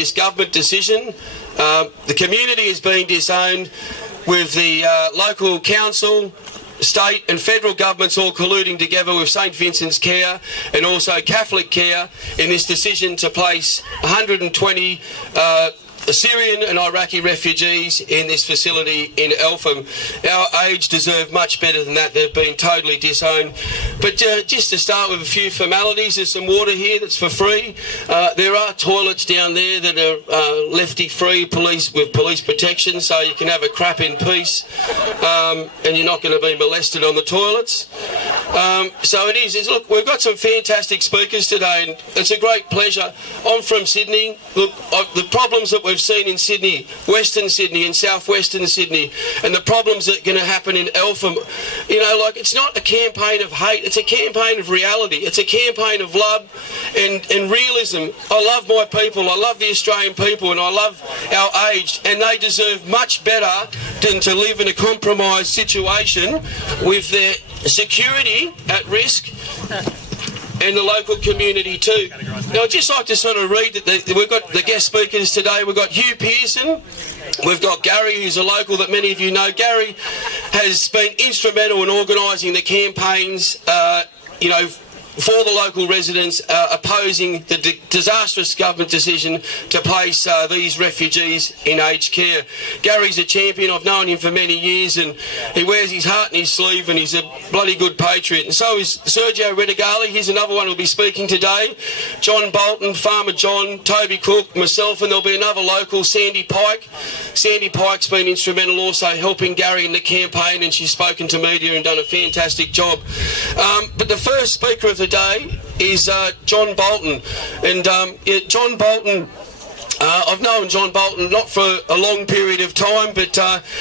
this government decision. The community is being disowned, with the local council, state and federal governments all colluding together with St Vincent's Care and also Catholic Care in this decision to place 120 Syrian and Iraqi refugees in this facility in Eltham. Our aged deserve much better than that. They've been totally disowned. But just to start with a few formalities, there's some water here that's for free. There are toilets down there that are lefty-free, with police protection, so you can have a crap in peace, and you're not going to be molested on the toilets. So it is. Look, we've got some fantastic speakers today, and it's a great pleasure. I'm from Sydney. Look, the problems that we've seen in Sydney, Western Sydney and Southwestern Sydney, and the problems that are going to happen in Eltham, it's not a campaign of hate, it's a campaign of reality. It's a campaign of love and realism. I love my people, I love the Australian people, and I love our aged, and they deserve much better than to live in a compromised situation with their security at risk and the local community too. Now, I'd just like to sort of read that we've got the guest speakers today. We've got Hugh Pearson, we've got Gary, who's a local that many of you know. Gary has been instrumental in organising the campaigns, for the local residents opposing the disastrous government decision to place these refugees in aged care. Gary's a champion. I've known him for many years, and he wears his heart in his sleeve, and he's a bloody good patriot. And so is Sergio Redagali. He's another one who'll be speaking today. John Bolton, Farmer John, Toby Cook, myself, and there'll be another local, Sandy Pike. Sandy Pike's been instrumental also helping Gary in the campaign, and she's spoken to media and done a fantastic job. But the first speaker of the day is John Bolton, and John Bolton, I've known John Bolton not for a long period of time, but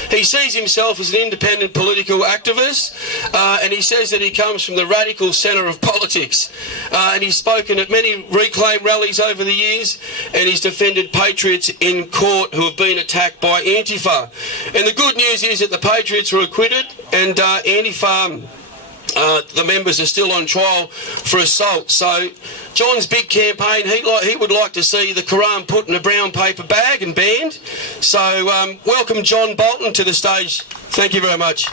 he sees himself as an independent political activist, and he says that he comes from the radical centre of politics, and he's spoken at many Reclaim rallies over the years, and he's defended patriots in court who have been attacked by Antifa. And the good news is that the patriots were acquitted, and Antifa, the members are still on trial for assault. So John's big campaign, he would like to see the Quran put in a brown paper bag and banned. So welcome John Bolton to the stage. Thank you very much.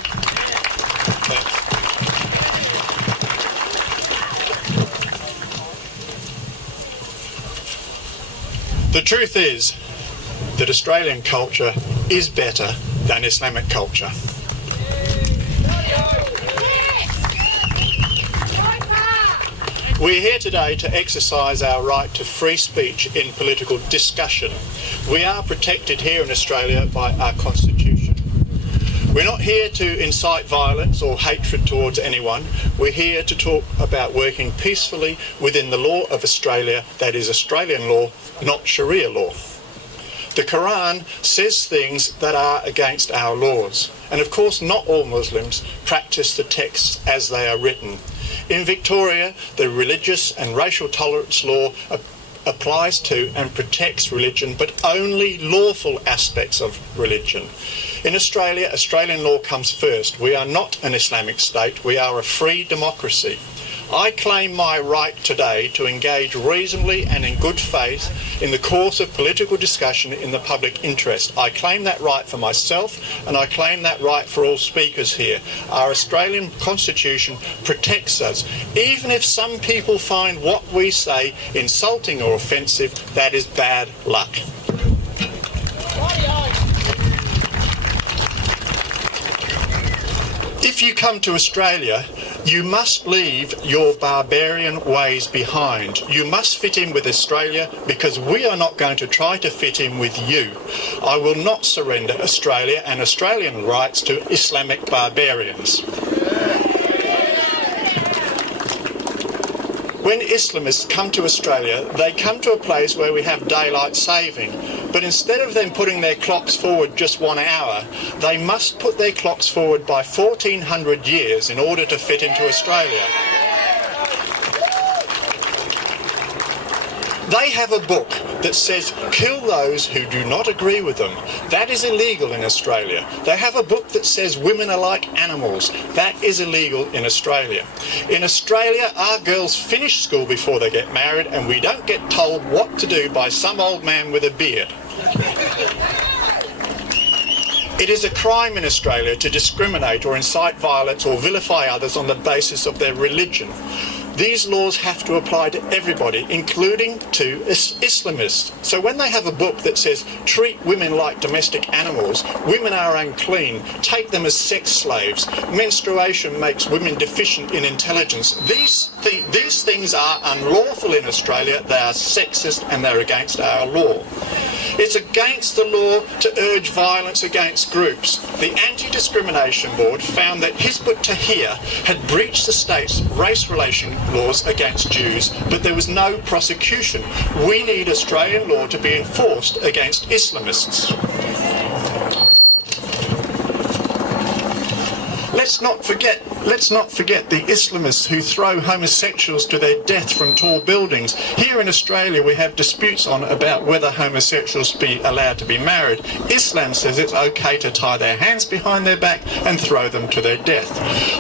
The truth is that Australian culture is better than Islamic culture. We're here today to exercise our right to free speech in political discussion. We are protected here in Australia by our Constitution. We're not here to incite violence or hatred towards anyone. We're here to talk about working peacefully within the law of Australia, that is Australian law, not Sharia law. The Quran says things that are against our laws. And of course, not all Muslims practice the texts as they are written. In Victoria, the religious and racial tolerance law applies to and protects religion, but only lawful aspects of religion. In Australia, Australian law comes first. We are not an Islamic state. We are a free democracy. I claim my right today to engage reasonably and in good faith in the course of political discussion in the public interest. I claim that right for myself, and I claim that right for all speakers here. Our Australian Constitution protects us. Even if some people find what we say insulting or offensive, that is bad luck. If you come to Australia, you must leave your barbarian ways behind. You must fit in with Australia, because we are not going to try to fit in with you. I will not surrender Australia and Australian rights to Islamic barbarians. When Islamists come to Australia, they come to a place where we have daylight saving. But instead of them putting their clocks forward just 1 hour, they must put their clocks forward by 1400 years in order to fit into Australia. They have a book that says kill those who do not agree with them. That is illegal in Australia. They have a book that says women are like animals. That is illegal in Australia. In Australia, our girls finish school before they get married, and we don't get told what to do by some old man with a beard. It is a crime in Australia to discriminate or incite violence or vilify others on the basis of their religion. These laws have to apply to everybody, including to Islamists. So when they have a book that says, treat women like domestic animals, women are unclean, take them as sex slaves, menstruation makes women deficient in intelligence, these things are unlawful in Australia, they are sexist and they're against our law. It's against the law to urge violence against groups. The Anti-Discrimination Board found that Hizb ut-Tahrir had breached the state's race relation laws against Jews, but there was no prosecution. We need Australian law to be enforced against Islamists. Let's not forget the Islamists who throw homosexuals to their death from tall buildings. Here in Australia we have disputes on about whether homosexuals be allowed to be married. Islam says it's okay to tie their hands behind their back and throw them to their death.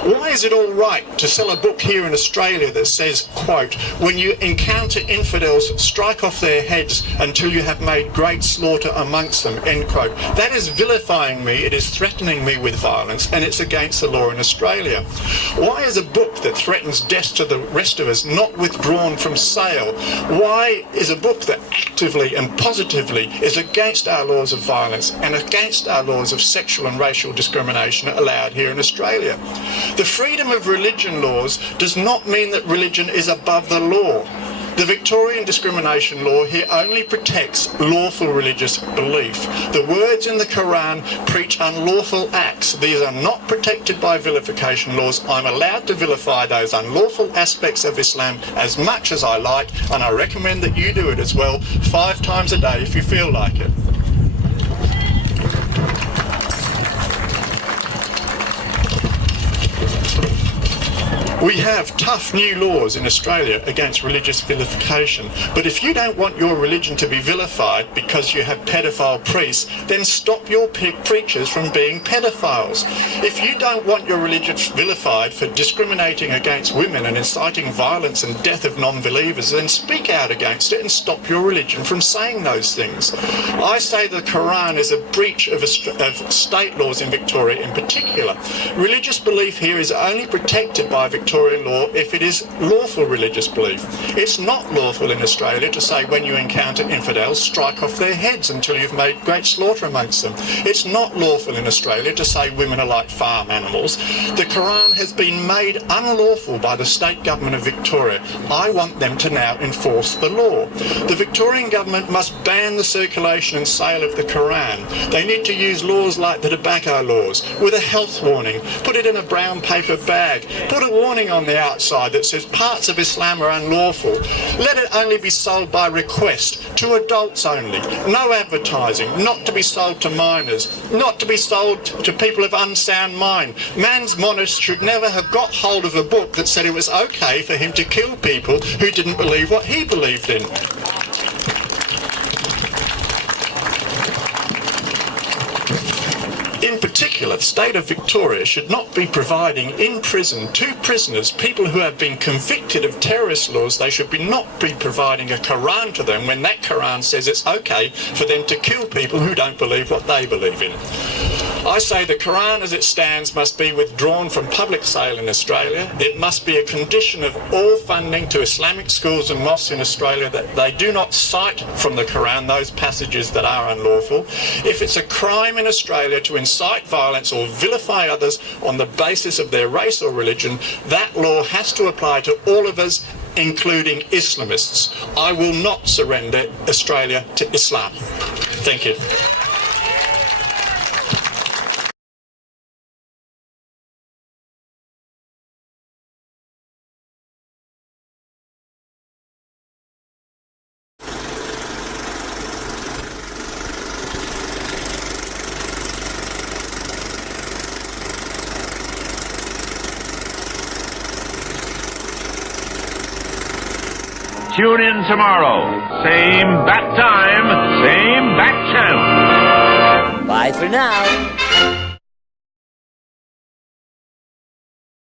Why is it all right to sell a book here in Australia that says, quote, when you encounter infidels, strike off their heads until you have made great slaughter amongst them, end quote. That is vilifying me, it is threatening me with violence, and it's against the law in Australia. Why is a book that threatens death to the rest of us not withdrawn from sale? Why is a book that actively and positively is against our laws of violence and against our laws of sexual and racial discrimination allowed here in Australia? The freedom of religion laws does not mean that religion is above the law. The Victorian discrimination law here only protects lawful religious belief. The words in the Quran preach unlawful acts. These are not protected by vilification laws. I'm allowed to vilify those unlawful aspects of Islam as much as I like, and I recommend that you do it as well 5 times a day if you feel like it. We have tough new laws in Australia against religious vilification, but if you don't want your religion to be vilified because you have pedophile priests, then stop your preachers from being pedophiles. If you don't want your religion vilified for discriminating against women and inciting violence and death of non-believers, then speak out against it and stop your religion from saying those things. I say the Quran is a breach of state laws in Victoria in particular. Religious belief here is only protected by Victorian law if it is lawful religious belief. It's not lawful in Australia to say when you encounter infidels, strike off their heads until you've made great slaughter amongst them. It's not lawful in Australia to say women are like farm animals. The Quran has been made unlawful by the state government of Victoria. I want them to now enforce the law. The Victorian Government must ban the circulation and sale of the Quran. They need to use laws like the tobacco laws with a health warning, put it in a brown paper bag, put a warning on the outside that says parts of Islam are unlawful. Let it only be sold by request, to adults only, no advertising, not to be sold to minors, not to be sold to people of unsound mind. Man's monist should never have got hold of a book that said it was okay for him to kill people who didn't believe what he believed in. In particular, the state of Victoria should not be providing in prison to prisoners, people who have been convicted of terrorist laws. They should not be providing a Quran to them when that Quran says it's okay for them to kill people who don't believe what they believe in. I say the Quran as it stands must be withdrawn from public sale in Australia. It must be a condition of all funding to Islamic schools and mosques in Australia that they do not cite from the Quran those passages that are unlawful. If it's a crime in Australia to incite violence or vilify others on the basis of their race or religion, that law has to apply to all of us, including Islamists. I will not surrender Australia to Islam. Thank you. Tune in tomorrow. Same bat time, same bat channel. Bye for now.